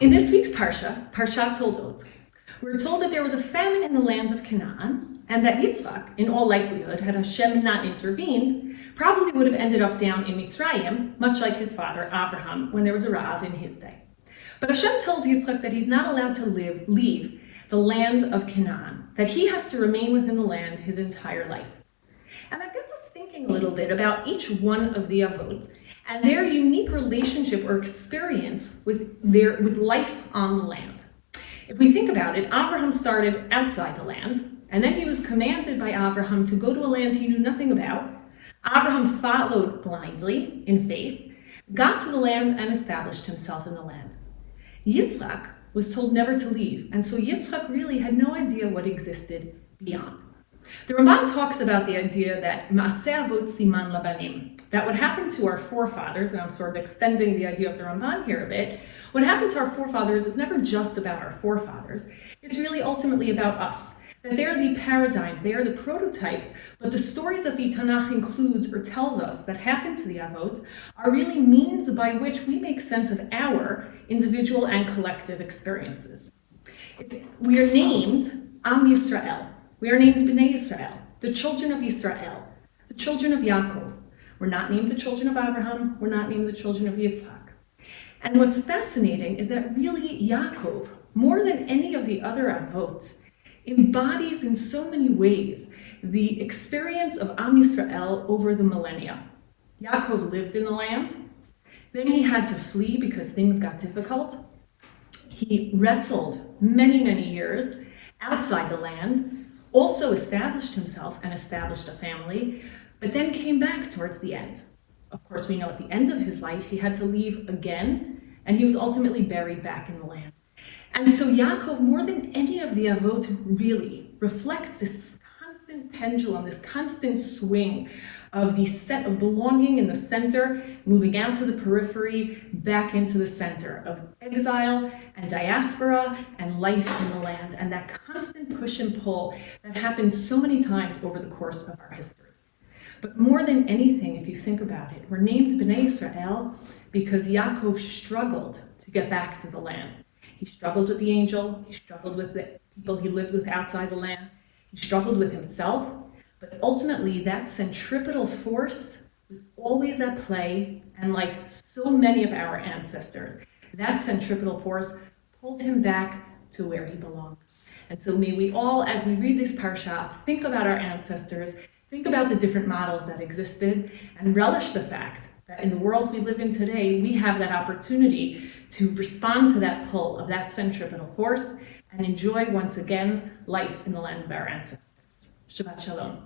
In this week's Parsha, Parashat Toldot, we're told that there was a famine in the land of Canaan, and that Yitzchak, in all likelihood, had Hashem not intervened, probably would have ended up down in Mitzrayim, much like his father Abraham when there was a Ra'av in his day. But Hashem tells Yitzchak that he's not allowed to leave the land of Canaan, that he has to remain within the land his entire life. And that gets us thinking a little bit about each one of the Avot and their unique relationship or experience with life on the land. If we think about it, Abraham started outside the land, and then he was commanded by Abraham to go to a land he knew nothing about. Abraham followed blindly in faith, got to the land, and established himself in the land. Yitzchak was told never to leave, and so Yitzchak really had no idea what existed beyond. The Ramban talks about the idea that Ma'aseh Avot Siman Labanim, that what happened to our forefathers, and I'm sort of extending the idea of the Ramban here a bit, what happened to our forefathers is never just about our forefathers, it's really ultimately about us. That they are the paradigms, they are the prototypes, but the stories that the Tanakh includes or tells us that happen to the Avot are really means by which we make sense of our individual and collective experiences. We are named Am Yisrael. We are named Bnei Yisrael, the children of Yisrael, the children of Yaakov. We're not named the children of Abraham, we're not named the children of Yitzchak. And what's fascinating is that really Yaakov, more than any of the other Avot, embodies in so many ways the experience of Am Yisrael over the millennia. Yaakov lived in the land, then he had to flee because things got difficult. He wrestled many, many years outside the land, also established himself and established a family, but then came back towards the end. Of course, we know at the end of his life, he had to leave again, and he was ultimately buried back in the land. And so Yaakov, more than any of the Avot, really reflects this constant pendulum, this constant swing of the set of belonging in the center, moving out to the periphery, back into the center of exile and diaspora and life in the land, and that constant push and pull that happens so many times over the course of our history. But more than anything, if you think about it, we're named Bnei Yisrael because Yaakov struggled to get back to the land. He struggled with the angel, he struggled with the people he lived with outside the land, he struggled with himself, but ultimately that centripetal force was always at play, and like so many of our ancestors, that centripetal force pulled him back to where he belongs. And so may we all, as we read this parsha, think about our ancestors, think about the different models that existed, and relish the fact that in the world we live in today, we have that opportunity to respond to that pull of that centripetal force and enjoy once again life in the land of our ancestors. Shabbat Shalom.